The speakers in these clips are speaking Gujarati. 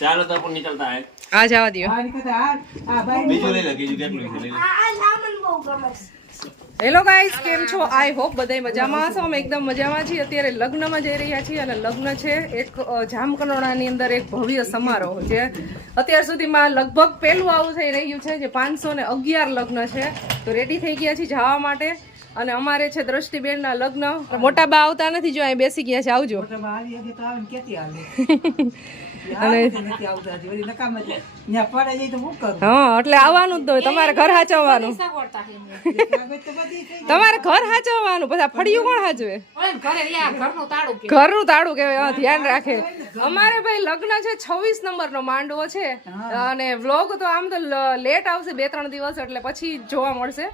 ચાલો તો પણ નીકળતા હે. આ જવા દો આ નીકળતા આ આ ભાઈ બીજું લઈ લે બીજું કેટલું લઈ લે? આ લામન બહુ ગમે છે. હેલો ગાઈસ કેમ છો? આઈ હોપ બધાય મજામાં હશો. અમે એકદમ મજામાં છીએ. અત્યારે લગ્નમાં જઈ રહ્યા છીએ અને લગ્ન છે એક અ, અંદર એક ભવ્ય સમારોહ છે. અત્યાર સુધીમાં લગભગ પહેલું આવું થઈ રહ્યું છે જે પાંચસો ને અગિયાર લગ્ન છે. તો રેડી થઈ ગયા છીએ જવા માટે. અને અમારે છે દ્રષ્ટિબેનના લગ્ન. મોટા બા આવતા નથી જો અહીં બેસી ગયા છે આવજો. ને હું કરું? હા એટલે આવવાનું જ તમારે ઘર હાચવવાનું. તમારે ઘર હાચવવાનું પછી ફળિયું કોણ હાચવે? ઘરનું તાળું કેવાય હા, ધ્યાન રાખે. અમારે ભાઈ લગ્ન છે છવ્વીસ નંબર નો માંડવો છે. અને વ્લોગ તો આમ તો લેટ આવશે બે ત્રણ દિવસ એટલે પછી જ જોવા મળશે.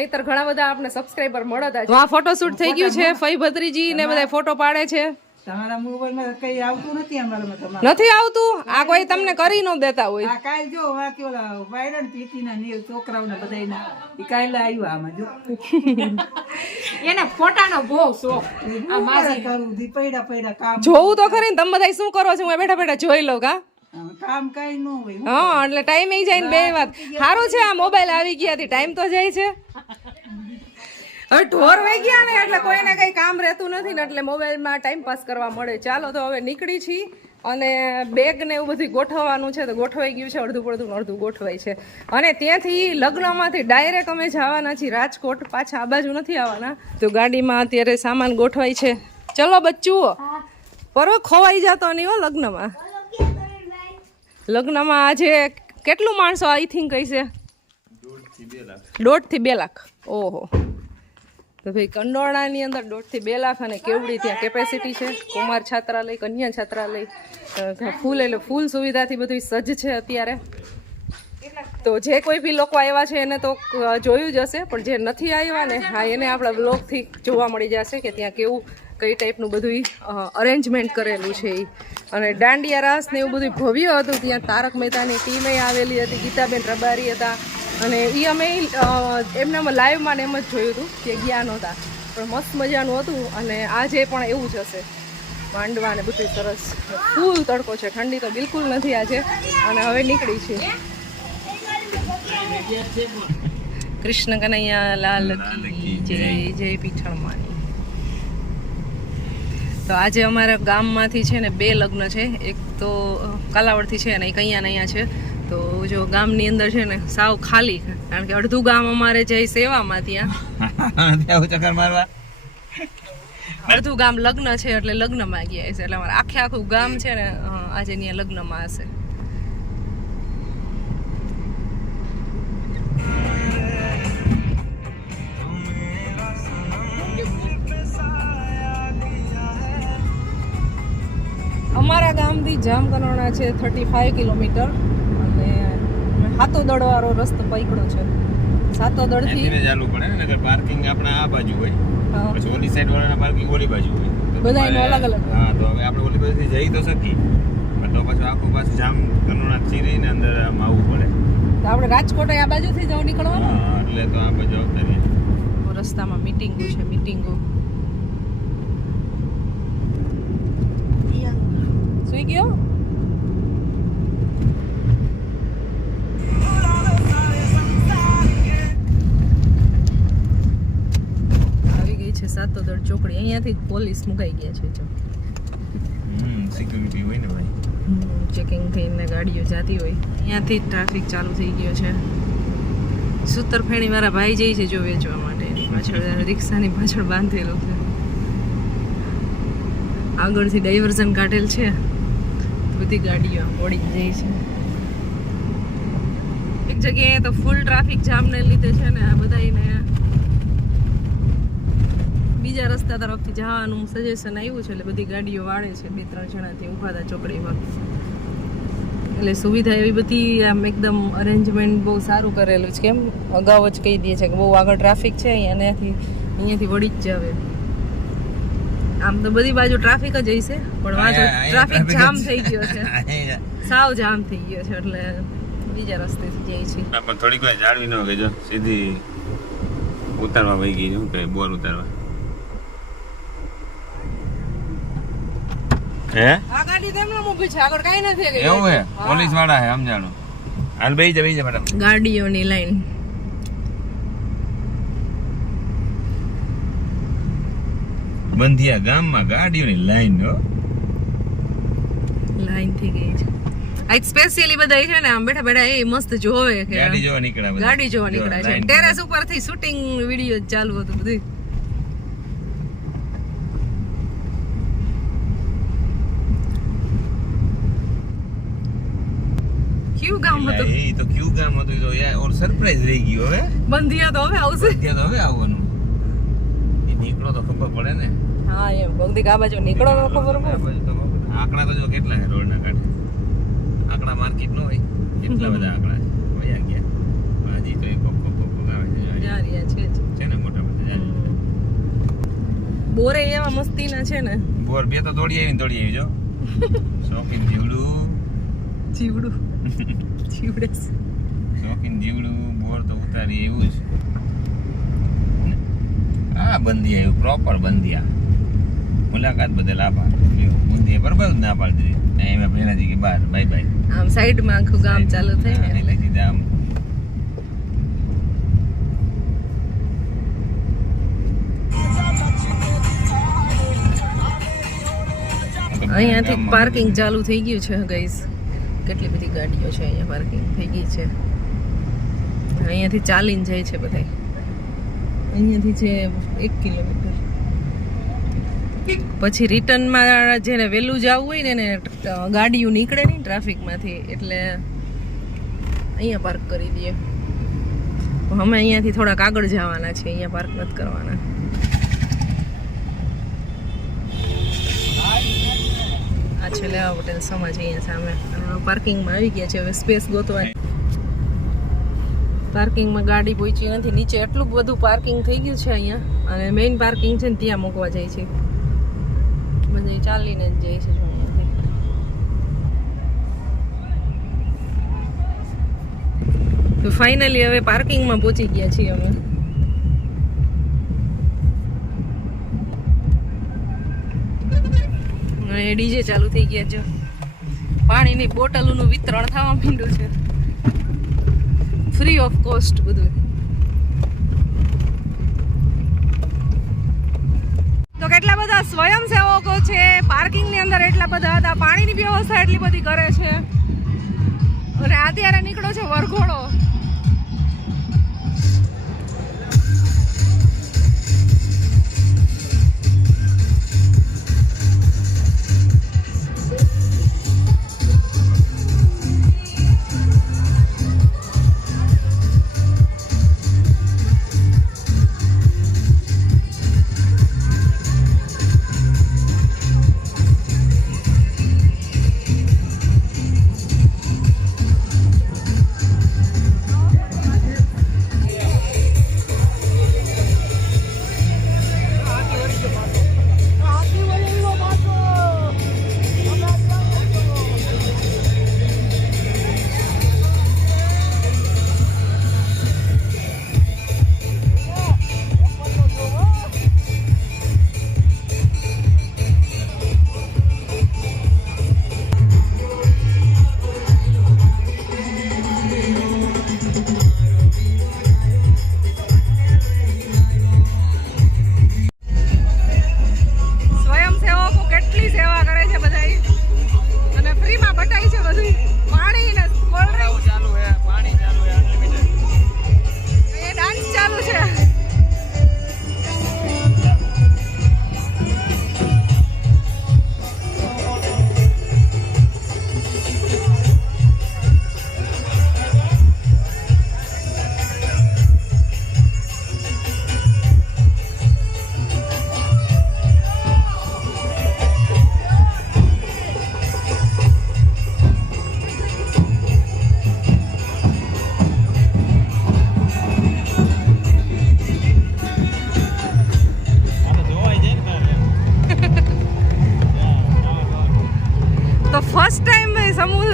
નહીતર ઘણા બધા આપણે સબસ્ક્રાઈબર મળતા છે આ ફોટોશૂટ થઈ ગયું છે ફઈ ભત્રીજી ને બધા ફોટો પાડે છે. તમારા મોબાઈલમાં કઈ આવતું નથી અમારામાં નથી આવતું? આ કોઈ તમને કરી ન દેતા હોય. આ કાલ જો આ કે ઓલા પીટીના ને છોકરાઓને બધાયના ઈ કાલે આવ્યા આમાં જો. એને ફોટાનો બહુ શોખ. કરું પૈડા કામ તો ખરી તમે બધા શું કરો છો? હું બેઠા બેઠા જોઈ લઉં કા? કામ કઈ ન હોય હા એટલે ટાઈમ એ જાય ને બે વાત. સારું છે આ મોબાઈલ આવી ગયા ટાઈમ તો જાય છે. હવે ઢોર વહી ગયા ને એટલે કોઈને કઈ કામ રહેતું નથી ને એટલે મોબાઈલમાં ટાઈમ પાસ કરવા મળે. ચાલો તો હવે નીકળી છી અને બેગ ને એવું બધું ગોઠવવાનું છે તો ગોઠવાઈ ગયું છે અડધું પડધું અડધું ગોઠવાય છે. અને ત્યાંથી લગ્નમાંથી ડાયરેક્ટ અમે જવાના છીએ રાજકોટ પાછા આ બાજુ નથી આવવાના. તો ગાડીમાં અત્યારે સામાન ગોઠવાય છે. ચલો બચ્ચુઓ પરો ખોવાઈ જતો નહીં હો લગ્નમાં. લગ્નમાં આજે કેટલું માણસો આઈ થિંક કહી છે દોઢથી બે લાખ. ઓહો. તો ભાઈ કંડોળાની અંદર દોઢથી બે લાખ અને કેવડી ત્યાં કેપેસિટી છે. કુમાર છાત્રાલય, કન્યા છાત્રાલય ફૂલ એટલે ફૂલ સુવિધાથી બધું સજ્જ છે અત્યારે. તો જે કોઈ બી લોકો આવ્યા છે એને તો જોયું જ હશે, પણ જે નથી આવ્યા ને, હા, એને આપણા બ્લોગથી જોવા મળી જશે કે ત્યાં કેવું, કઈ ટાઈપનું બધું અરેન્જમેન્ટ કરેલું છે એ અને દાંડિયા રાસ ને એવું બધું ભવ્ય હતું. ત્યાં તારક મહેતાની ટીમે આવેલી હતી, ગીતાબેન રબારી હતા અને એ અમે એમનામાં લાઈવમાં ને એમ જ જોયું હતું કે ગયા નહોતા. પણ મસ્ત મજાનું હતું અને આજે પણ એવું જ હશે. માંડવા ને બધું સરસ. ફૂલ તડકો છે, ઠંડી તો બિલકુલ નથી આજે. અને હવે નીકળી છે કૃષ્ણ કનૈયા લાલ જય જય પીઠણમાની તો આજે અમારા ગામમાંથી છે ને બે લગ્ન છે. એક તો કાલાવડથી છે અને એક અહીંયા છે. તો જો ગામની અંદર છે ને સાવ ખાલી કારણ કે અડધું ગામ અમારે જાય સેવામાં ત્યાં. ત્યાં ચક્કર મારવા? અડધું ગામ લગ્ન છે એટલે લગ્નમાં ગયા છે એટલે અમારે આખે આખું ગામ છે ને આજે ત્યાં લગ્નમાં હશે. અમારા ગામથી જામકરોણા છે થર્ટી ફાઈવ કિલોમીટર. સાતો દળવાળો રસ્તો પકડો છે. સાતો દળથી અહીંથી ચાલુ પડે ને નગર પાર્કિંગ આપણે આ બાજુ હોય. પછી ઓલી સાઈડ વાળાના પાર્કિંગ ઓલી બાજુ હોય. બધા એનો અલગ અલગ હા તો હવે આપણે ઓલી બાજુથી જઈ તો શકીએ. પણ તો પાછું આખું પાછું જામ કનોડા ચીરીને અંદર આમ આવવું પડે. તો આપણે રાજકોટ આ બાજુથી જવું નીકળવાનું? એટલે તો આ બાજુ આવતા રસ્તામાં મીટિંગો છે મીટિંગો સુઈ ગયો? ગઈ ચોકડી. અહીંયાથી પોલીસ મુકાઈ ગયા છે જો. હમ સિક્યુરિટી હોય ને ભાઈ. ચેકિંગ થઈને ગાડીઓ જતી હોય. અહીંયાથી જ ટ્રાફિક ચાલુ થઈ ગયો છે. સૂતરફેણી મારા ભાઈ જાય છે જો વેચવા માટે. એની પાછળ રિક્ષાની પાછળ બાંધેલો છે. આગળથી ડાયવર્ઝન કાઢેલ છે. બધી ગાડીઓ ઓડી જાય છે. એક જગ્યાએ તો ફૂલ ટ્રાફિક જામને લીધે છે ને આ બધાને બીજા રસ્તા તરફથી જવાનું સજેશન આવ્યું છે એટલે બધી ગાડીઓ વાળે છે બે ત્રણ જણાથી ઊભા હતા ચોકડીમાં. એટલે સુવિધા એવી બધી આમ એકદમ અરેન્જમેન્ટ બહુ સારું કરેલું છે. કેમ? અગાઉ જ કહી દે છે કે બહુ આગળ ટ્રાફિક છે અહીંયાથી અહીંયાથી વળી જ જાવે. આમ તો બધી બાજુ ટ્રાફિક જ હશે પણ વાંચો ટ્રાફિક જામ થઈ ગયો છે. સાવ જામ થઈ ગયો છે એટલે બીજા રસ્તેથી જાય છે. પણ થોડીક વાર જાળવી ન કે સીધી ઉતારવા વહી ગઈ કે બોર ઉતારવા. હે? આ ગાડી તો એમનેમ છે. આગળ કાંઈ નથી એવું હે? પોલીસવાળા હે સમજાણો. હાલ બેહી જા બેહી જા મેડમ ગાડીઓની લાઈન. બંધિયા ગામમાં ગાડીઓની લાઈન હો. લાઈન થઈ ગઈ છે. આજ સ્પેશિયલી બધા છે ને આમ બેઠા બેઠા એ મસ્ત જોવે કે ગાડી જોવા નીકળ્યા ગાડી જોવા નીકળ્યા છે. ટેરેસ ઉપરથી શૂટિંગ વીડિયો ચાલુ હતું બધું કયું ગામ હતું? એ તો કયું ગામ હતું તો યાર ઓર સરપ્રાઈઝ રહી ગયો હવે. બંધિયા તો હવે આવશે. બંધિયા તો હવે આવવાનું. એ નીકળો તો ખબર પડે ને. હા એમ. ભક્તિ આ બાજુ નીકળો તો ખબર પડે. આંકડા તો જો કેટલા છે રોડના કાંઠે? આંકડા માર્કેટ નો હોય. કેટલા બધા આંકડા છે? વયા ગયા. હજી તો એ કોક કોક કોક આવે છે. યાર રહ્યા છે છે ને મોટા મોટા બોરે એવા મસ્તીના છે ને. બોર બે તો દોડી આવી દોડી આવી જો. શોપિંગ જીવડું. જીવડું. જીવડે શોખીન જીવડું બોર તો ઉતારી એવું જ. આ બંધિયા એવું પ્રોપર બંધિયા. મુલાકાત બદલ આભાર. બંધિયા બરાબર ના પાડી દીધી. એમાં પહેલા કે બાર. બાય બાય આમ સાઈડમાં આખું ગામ ચાલુ થઈ ને એટલે. સીધા આમ. અહીંયાથી પાર્કિંગ ચાલુ થઈ ગયું છે ગાઈઝ કેટલી બધી ગાડીઓ છે અહીંયા પાર્કિંગ થઈ ગઈ છે. અહીંયાથી ચાલીને જાય છે બધા અહીંયાથી છે એક કિલોમીટર. પછી રિટર્નમાં જેને વહેલું જવું હોય ને એને ગાડીઓ નીકળે નહીં ટ્રાફિકમાંથી એટલે અહીંયા પાર્ક કરી દઈએ. અમે અહીંયાથી થોડાક આગળ જવાના છીએ, અહીંયા પાર્ક નથી કરવાના. છે લેવા પટેલ સમાજ અહીંયા સામે. પાર્કિંગમાં આવી ગયા છે, હવે સ્પેસ ગોતવાની પાર્કિંગમાં ગાડી પહોંચી નથી, નીચે એટલું બધું પાર્કિંગ થઈ ગયું છે અહીંયા. અને મેઇન પાર્કિંગ છે ને ત્યાં મૂકવા જાય છે. બધા ચાલીને જ જાય છે અહીંયાથી. તો ફાઇનલી હવે પાર્કિંગમાં પહોંચી ગયા છીએ અમે. અને ડીજે ચાલુ થઈ ગયા છે. પાણીની બોટલોનું વિતરણ થવા માંડ્યું છે. ફ્રી ઓફ કોસ્ટ બધું. તો કેટલા બધા સ્વયંસેવકો છે, પાર્કિંગની અંદર એટલા બધા હતા, પાણીની વ્યવસ્થા એટલી બધી કરે છે. અને અત્યારે નીકળો છે વરઘોડો.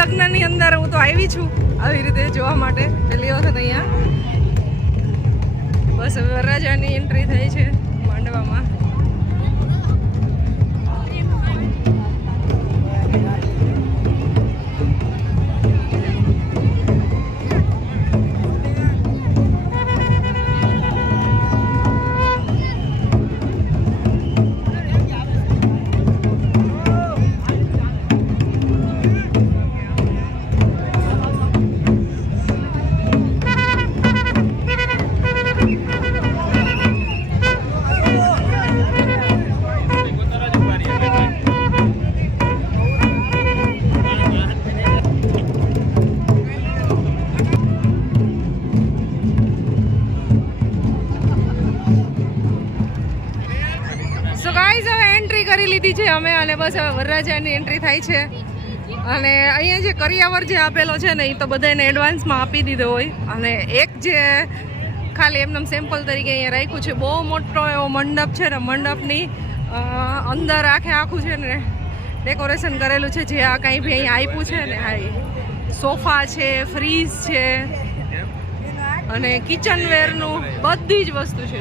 લગ્નની અંદર હું તો આવી છું આવી રીતે જોવા માટે. પહેલી વખત અહીંયા. બસ વરરાજાની એન્ટ્રી થઈ છે માંડવામાં. અમે અને બસ હવે વરરાજાની એન્ટ્રી થાય છે. અને અહીંયા જે કરિયાવર જે આપેલો છે ને એ તો બધાને એડવાન્સમાં આપી દીધો હોય. અને એક જે ખાલી એમને સેમ્પલ તરીકે અહીંયા રાખ્યું છે, બહુ મોટો એવો મંડપ છે ને, મંડપની અંદર આખે આખું છે ને ડેકોરેશન કરેલું છે. જે આ કાંઈ બી અહીંયા આપ્યું છે ને, આ સોફા છે, ફ્રીજ છે. અને કિચનવેરનું બધી જ વસ્તુ છે.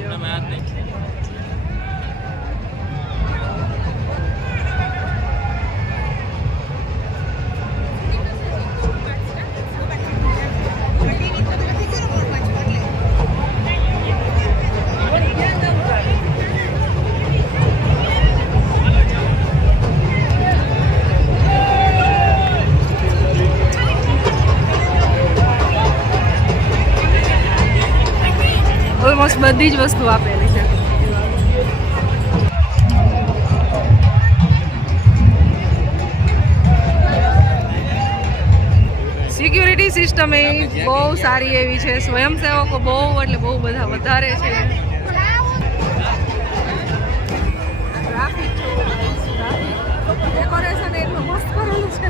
ઓલમોસ્ટ બધી જ વસ્તુ આપેલી છે. સિક્યુરિટી સિસ્ટમ એ બહુ સારી એવી છે. સ્વયંસેવકો બહુ, એટલે બહુ બધા વધારે છે. ડેકોરેશન એટલું મસ્ત કરેલું છે.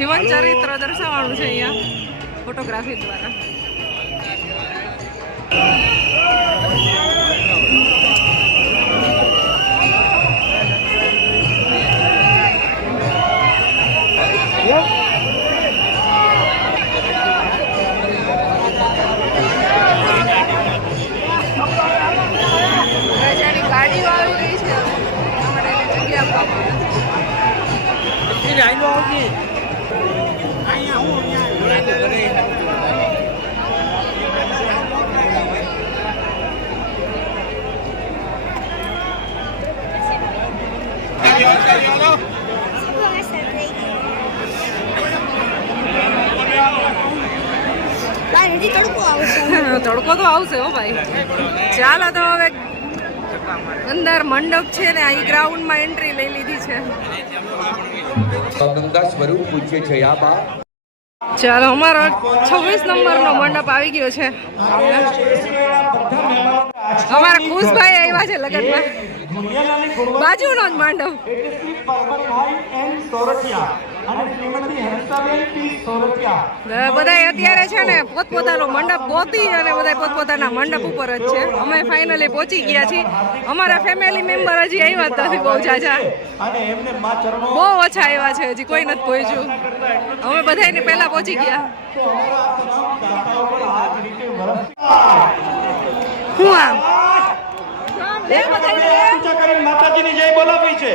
જીવન ચરિત્ર દર્શાવવાનું છે અહીંયા ફોટોગ્રાફી દ્વારા. તડકો તો આવશે હો ભાઈ. ચાલો તો હવે અંદર મંડપ છે ને આ ગ્રાઉન્ડમાં એન્ટ્રી લઈ લીધી છે. ગંગા સ્વરૂપ પૂજ્ય જયાબા. ચાલો અમારો છવ્વીસ નંબરનો મંડપ આવી ગયો છે. અમારા ખુશભાઈ આવ્યા છે લગનમાં. બાજુનો જ મંડપ બધા અત્યારે છે ને પોતપોતાનો મંડપ ગોતી અને બધા પોતપોતાના મંડપ ઉપર જ છે. અમે ફાઇનલી પહોંચી ગયા છીએ. અમારા ફેમિલી મેમ્બર હજી આવ્યા જ નથી બહુ જાજા બહુ ઓછા આવ્યા છે હજી, કોઈ નથી પહોંચ્યું અમે બધાને પહેલા પહોંચી ગયા. હું આમ? માતાજીની જય બોલાવી છે.